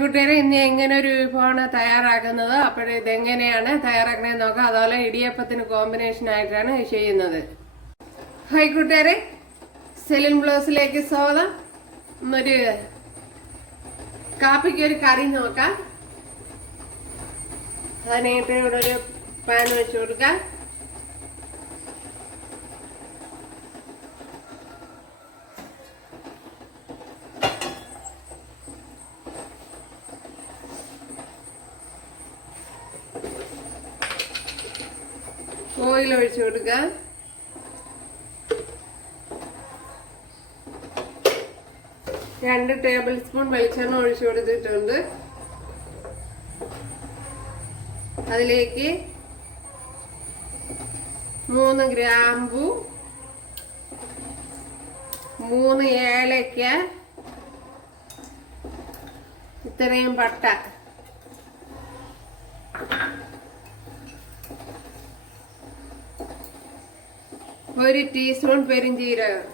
കൂട്ടുകാരെ ഇന്ന് എങ്ങനെ ഒരു വിഭവമാണ് തയ്യാറാക്കുന്നത്. ഇതെങ്ങനെയാണ് തയ്യാറാക്കണേന്ന് നോക്കാം. അതുപോലെ ഇടിയപ്പത്തിന് കോമ്പിനേഷൻ ആയിട്ടാണ് ചെയ്യുന്നത്. ഹായ് കൂട്ടുകാരെ, സെലിൻ ബ്ലോസിലേക്ക് സ്വാഗതം. ഒരു കാപ്പിക്ക് ഒരു കറി നോക്കാം. അതിനായിട്ട് ഇവിടെ ഒരു പാൻ വെച്ച് കൊടുക്കാം. ഓയിൽ ഒഴിച്ചു കൊടുക്കുക. രണ്ട് ടേബിൾ സ്പൂൺ വെളിച്ചെണ്ണ ഒഴിച്ചു കൊടുത്തിട്ടുണ്ട്. അതിലേക്ക് 3 ഗ്രാമ്പു, 3 ഏലക്ക, ഇത്രയും പട്ട, ഒരു ടീസ്പൂൺ പെരിഞ്ചീരകം,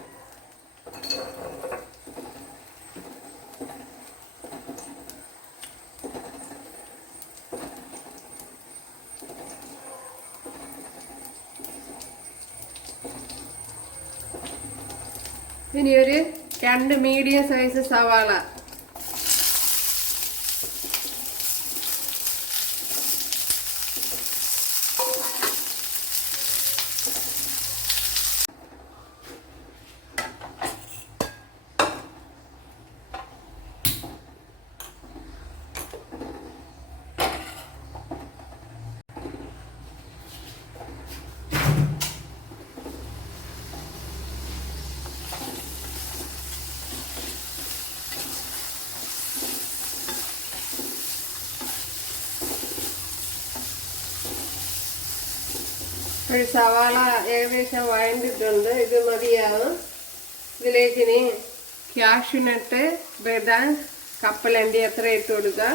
ഇനി ഒരു 2 മീഡിയം സൈസ് സവാള, ഒരു സവാള ഏകദേശം വഴണ്ടിട്ടുണ്ട്. ഇത് മതിയാവും. ഇതിലേക്ക് ഇനി കാഷ്യൂനട്ട്, ബദാം, കപ്പലണ്ടി എത്ര ഇട്ട് കൊടുക്കുക.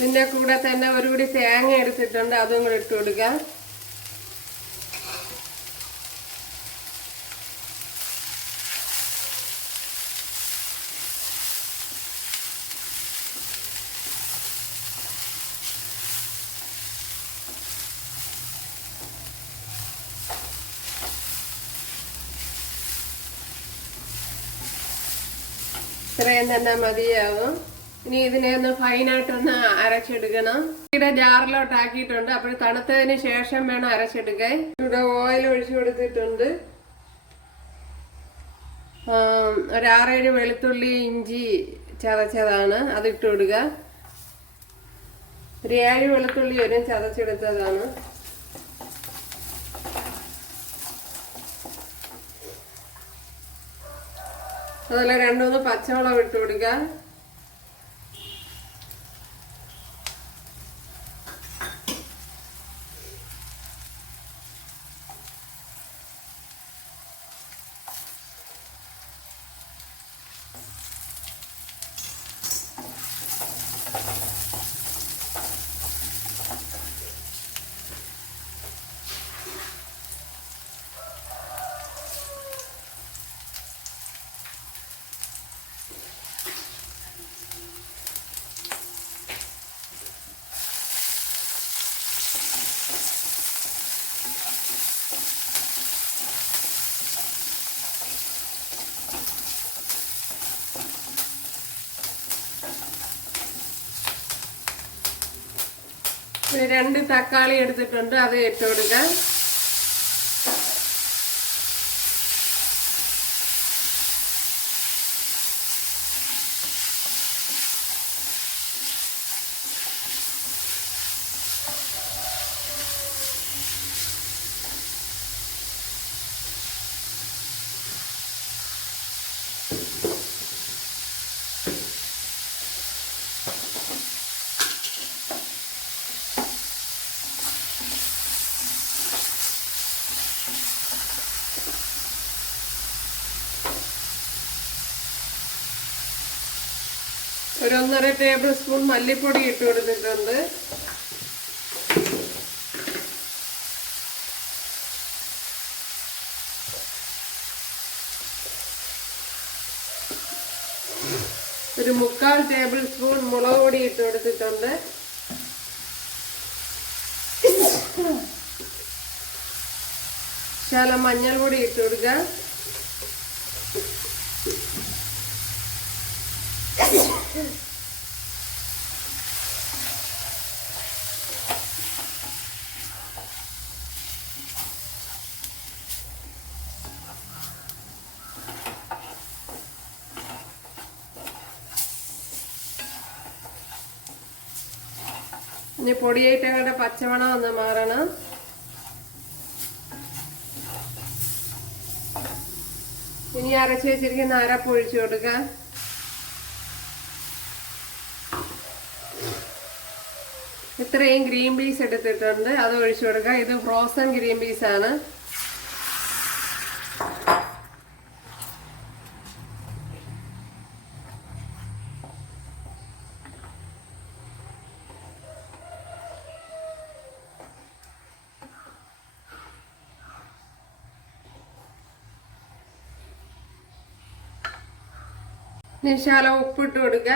ഇതിൻ്റെ കൂടെ തന്നെ ഒരു പിടി തേങ്ങ എടുത്തിട്ടുണ്ട്, അതും കൂടെ ഇട്ട് കൊടുക്കാം. ഇത്രയും തന്നെ മതിയാവും. ഇനി ഇതിനെ ഒന്ന് ഫൈനായിട്ടൊന്ന് അരച്ചെടുക്കണം. ഇവിടെ ജാറിലോട്ട് ആക്കിയിട്ടുണ്ട്. അപ്പോൾ തണുത്തതിന് ശേഷം വേണം അരച്ചെടുക്കാൻ. ഇവിടെ ഓയിൽ ഒഴിച്ചു കൊടുത്തിട്ടുണ്ട്. ഒരു 6-7 വെളുത്തുള്ളി, ഇഞ്ചി ചതച്ചതാണ്, അത് ഇട്ട് കൊടുക്കുക. ഒരു 7 വെളുത്തുള്ളി വരും ചതച്ചെടുത്തതാണ്. അതുപോലെ 2-3 പച്ചമുളക് ഇട്ട് കൊടുക്കുക. ഒരു 2 തക്കാളി എടുത്തിട്ടുണ്ട്, അത് ഇട്ട് കൊടുക്കാം. ഒരു 1.5 ടേബിൾ സ്പൂൺ മല്ലിപ്പൊടി ഇട്ട് കൊടുത്തിട്ടുണ്ട്. ഒരു 3/4 ടേബിൾ സ്പൂൺ മുളക് പൊടി ഇട്ട് കൊടുത്തിട്ടുണ്ട്. ശകലം മഞ്ഞൾപ്പൊടി ഇട്ട് കൊടുക്കുക. ഇനി പൊടിയേറ്റങ്ങളുടെ പച്ചമണം ഒന്ന് മാറണം. ഇനി അരച്ച് വെച്ചിരിക്കുന്ന അരപ്പ് ഒഴിച്ചു കൊടുക്കുക. ഇത്രയും ഗ്രീൻ പീസ് എടുത്തിട്ടുണ്ട്, അത് ഒഴിച്ചു കൊടുക്കുക. ഇത് ഫ്രോസൺ ഗ്രീൻ പീസ് ആണ്. ശകലം ഉപ്പിട്ട് കൊടുക്കുക.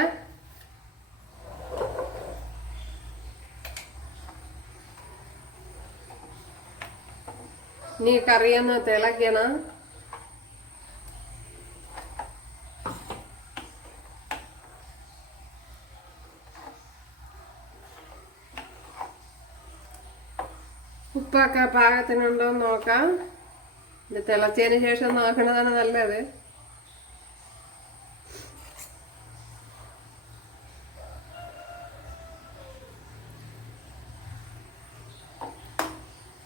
ഇനി കറിയൊന്ന് തിളയ്ക്കണം. ഉപ്പൊക്കെ പാകത്തിനുണ്ടോ എന്ന് നോക്കാം. ഇത് തിളച്ചതിന് ശേഷം നോക്കണതാണ് നല്ലത്.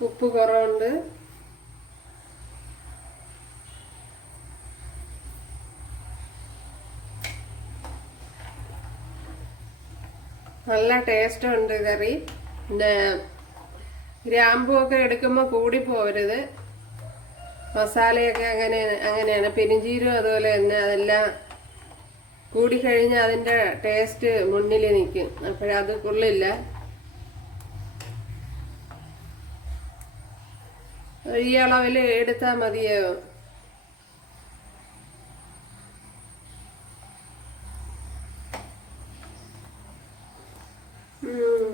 ഉപ്പ് കുറവുണ്ട്. നല്ല ടേസ്റ്റ് ഉണ്ട് കറി. പിന്നെ ഗ്രാമ്പുമൊക്കെ എടുക്കുമ്പോൾ കൂടി പോകരുത്. മസാലയൊക്കെ അങ്ങനെയാണ്. പെരിഞ്ചീരകം അതുപോലെ തന്നെ. അതെല്ലാം കൂടിക്കഴിഞ്ഞാൽ അതിൻ്റെ ടേസ്റ്റ് മുന്നിൽ നിൽക്കും. അപ്പോഴത് കൊള്ളില്ല. ഈ അളവിൽ എടുത്താൽ മതിയാവും.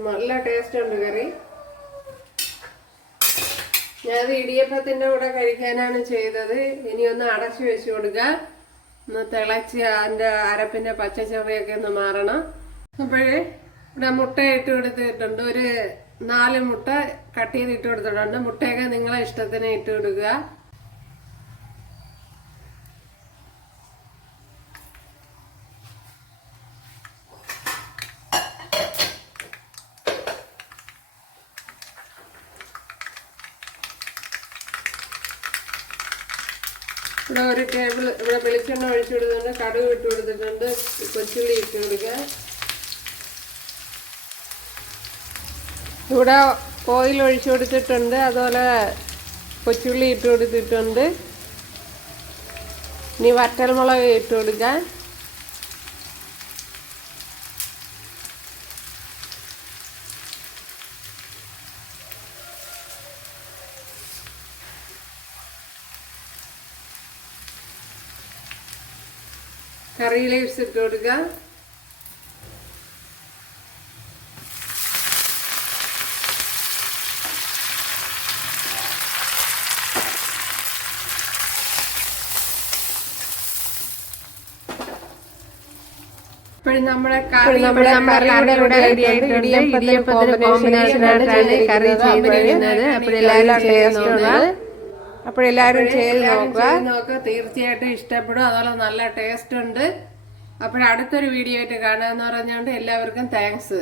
നല്ല ടേസ്റ്റ് ഉണ്ട് കറി. ഞാനത് ഇടിയപ്പത്തിന്റെ കൂടെ കഴിക്കാനാണ് ചെയ്തത്. ഇനി ഒന്ന് അടച്ചു വെച്ച് കൊടുക്കുക. ഒന്ന് തിളച്ച് അതിൻ്റെ അരപ്പിന്റെ പച്ചച്ചൊവയൊക്കെ ഒന്ന് മാറണം. അപ്പോഴേ ഇവിടെ മുട്ട ഇട്ട് കൊടുത്തിട്ടുണ്ട്. ഒരു 4 മുട്ട കട്ട് ചെയ്ത് ഇട്ട് കൊടുത്തിട്ടുണ്ട്. മുട്ടയൊക്കെ നിങ്ങളെ ഇഷ്ടത്തിന് ഇട്ട് കൊടുക്കുക. ഇവിടെ വെളിച്ചെണ്ണ ഒഴിച്ചു കൊടുത്തിട്ടുണ്ട്. കടുക് ഇട്ട് കൊടുത്തിട്ടുണ്ട്. കൊച്ചുള്ളി ഇട്ട് കൊടുക്കുക. ഇവിടെ ഓയിൽ ഒഴിച്ചു കൊടുത്തിട്ടുണ്ട്. അതുപോലെ കൊച്ചുള്ളി ഇട്ട് കൊടുത്തിട്ടുണ്ട്. ഇനി വറ്റൽമുളക് ഇട്ട് കൊടുക്കാൻ. കറി ലീവ്സ് ഇട്ട് കൊടുക്കുക. ഇപ്പോഴും നമ്മുടെ കറി അപ്പോഴെല്ലാവരും ചെയ്ത് നോക്കുക. തീർച്ചയായിട്ടും ഇഷ്ടപ്പെടും. അതുപോലെ നല്ല ടേസ്റ്റ് ഉണ്ട്. അപ്പോഴടുത്തൊരു വീഡിയോ ആയിട്ട് കാണാമെന്ന് പറഞ്ഞുകൊണ്ട് എല്ലാവർക്കും താങ്ക്സ്.